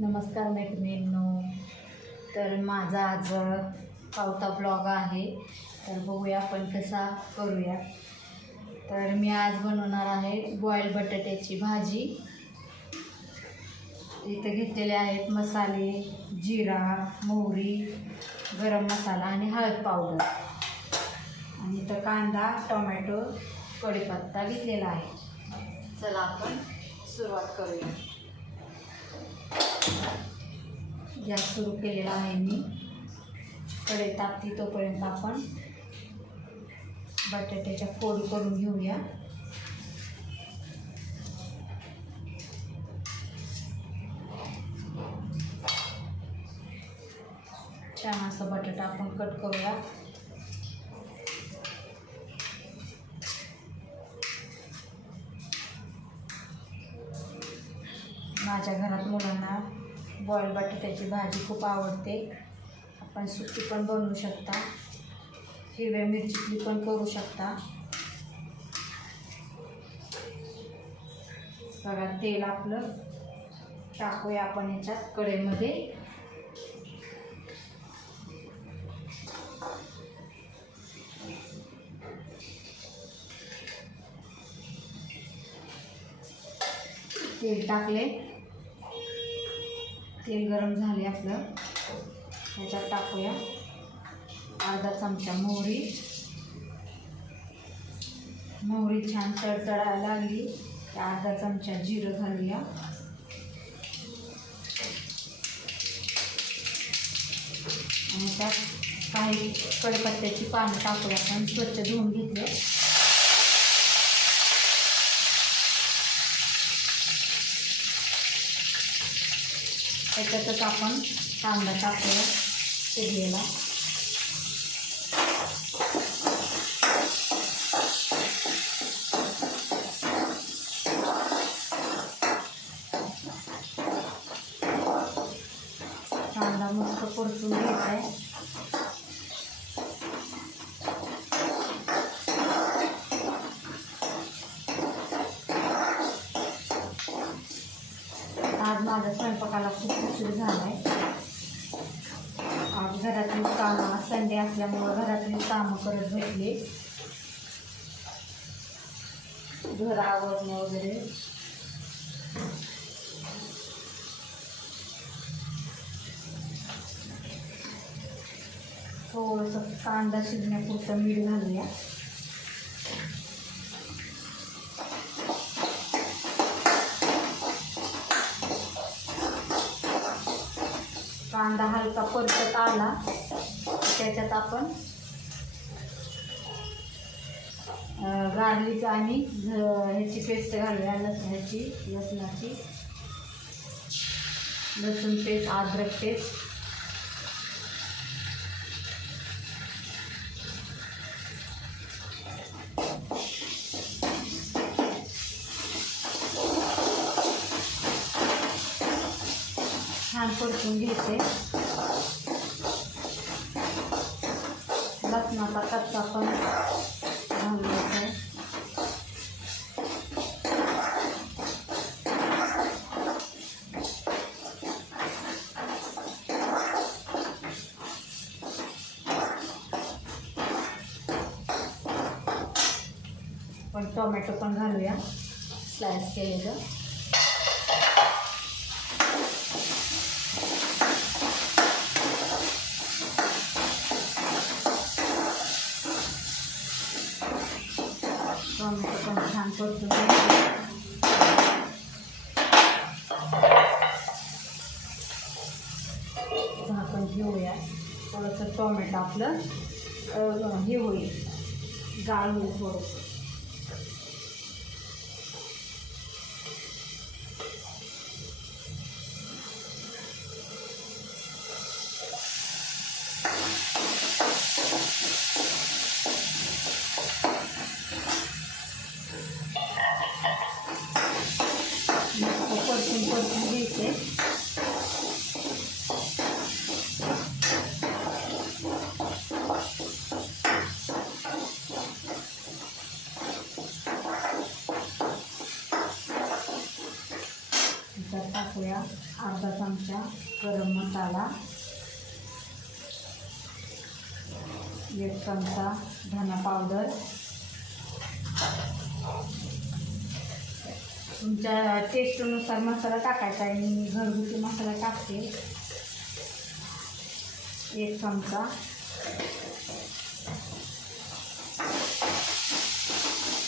नमस्कार मैत्रिणींनो. तर माझा आज पावता ब्लॉग आहे. तर बघूया आपण कसा करूया. तर मी आज बनवणार आहे बॉईल बटाट्याची भाजी. इथं घेतलेले आहेत मसाले जिरा मोहरी गरम मसाला आणि हळद पावडर. आणि इथं कांदा टोमॅटो कढीपत्ता घेतलेला आहे. चला आपण सुरुवात करूया. गॅस सुरू केलेला आहे मी. कडे तापती तोपर्यंत आपण बटाट्याच्या फोडी करून घेऊया. छान असं बटाटा आपण कट करूया. माझ्या घरात मुलांना बॉईल बटाट्याची भाजी खूप आवडते. आपण सुकी पण बनवू शकता. हिरव्या मिरचीतली पण करू शकता. बघा तेल आपलं टाकूया आपण याच्यात कढईमध्ये. तेल टाकले. तेल गरम झाले आपलं. ह्याच्यात टाकूया. अर्धा चमचा मोहरी. मोहरी छान तडतडायला लागली. अर्धा चमचा जिरं घालूया. आणि त्यात काही कडपत्त्याची पानं टाकूया. आपण स्वच्छ धुवून घेतलं. त्याच्यातच आपण कांदा टाकूया शिजलेला. कांदा मस्त परतून घ्यायचा आहे आज माझ्या स्वयंपाकाला खूप उशीर झाला आहे आज घरातली कामं संडे असल्यामुळं घरातली कामं करत भेटली घर आवरणं वगैरे. थोडंसं कांदा शिजण्यापुरतं मीठ घालूया. कांदा हलका परतत आला त्याच्यात आपण गार्लिक आणि झ- ह्याची पेस्ट घालूया लसणाची लसणाची. लसूण पेस्ट अद्रक पेस्ट. छान परतून घेते. लसणाचा कच्चा पण घालायचा पण टोमॅटो पण घालूया. स्लाइस केलेलं. टोमॅटो पण छान परतून आपण घेऊया थोडंसं टोमॅटो आपलं हे होईल गाळ होईल थोडंसं. टाकूया. अर्धा चमचा गरम मसाला. एक चमचा धना पावडर. तुमच्या टेस्टनुसार मसाला टाकायचा आहे. मी घरगुती मसाला टाकते. एक चमचा.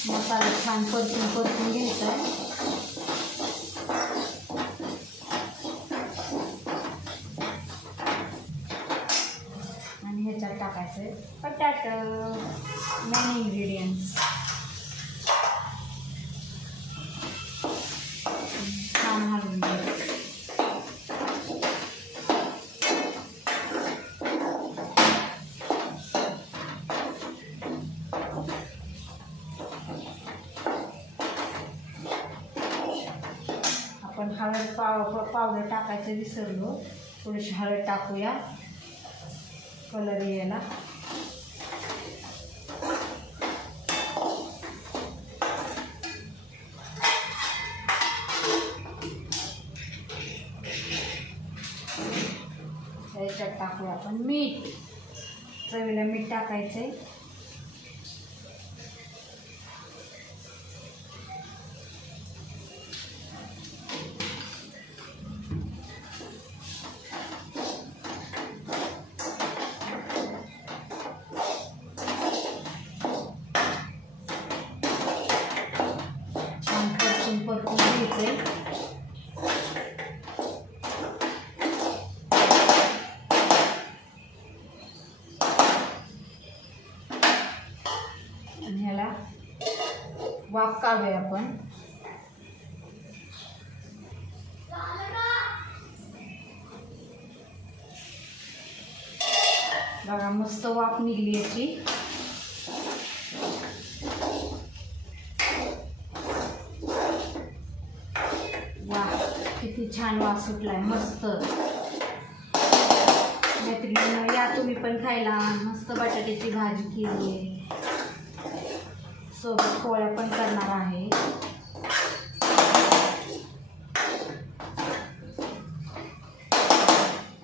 मसाला छान परतून परतून घ्यायचा आहे आणि ह्याच्यात टाकायचं आहे बटाटं मेन इन्ग्रेडियंट्स छान हलवून घ्यायचं. आपण हळद पाव पावडर टाकायचं विसरलो. थोडीशी हळद टाकूया. कलर यायला. याच्यात टाकूया आपण मीठ. चवीला मीठ टाकायचं आहे काढूया आपण. बघा मस्त वाफ निघली याची. वा किती छान वास सुटलाय मस्त. मैत्रिणी या तुम्ही पण खायला. मस्त बटाट्याची भाजी केली आहे सोबत पोळ्या पण करणार आहे.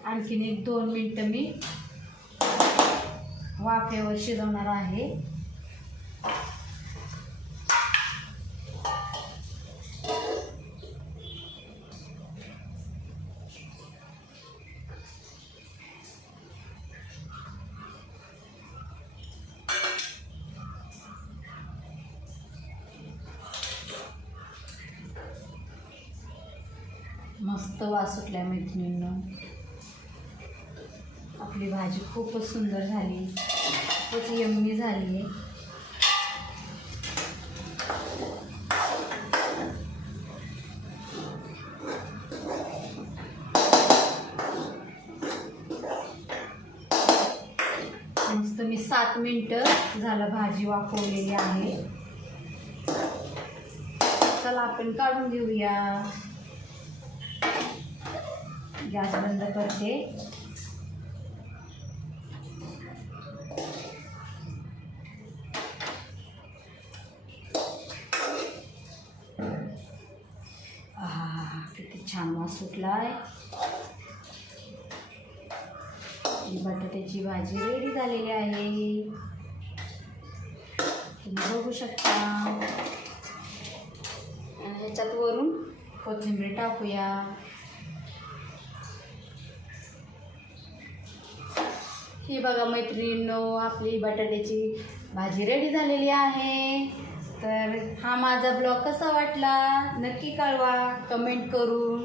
आणखीन एक दोन मिनटं मी वाफेवर शिजवणार आहे. मस्त वास सुटल्या मैत्रिणींना. आपली भाजी खूपच सुंदर झाली. खूपच यम्मी झाली. आहे मस्त मी सात मिनटं झालं भाजी वाफवलेली आहे. चला आपण काढून घेऊया. गॅस बंद करते. किती छान वास सुटला आहे बटाट्याची भाजी रेडी झालेली आहे. तुम्ही बघू शकता. ह्याच्यात वरून कोथिंबीर टाकूया. ही बघा मैत्रिणींनो आपली बटाट्याची भाजी रेडी झालेली आहे. तर हा माझा ब्लॉग कसा वाटला? नक्की कळवा कमेंट करून.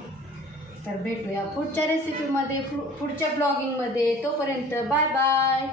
तर भेटूया पुढच्या रेसिपीमध्ये पुढच्या ब्लॉगिंगमध्ये तोपर्यंत बाय बाय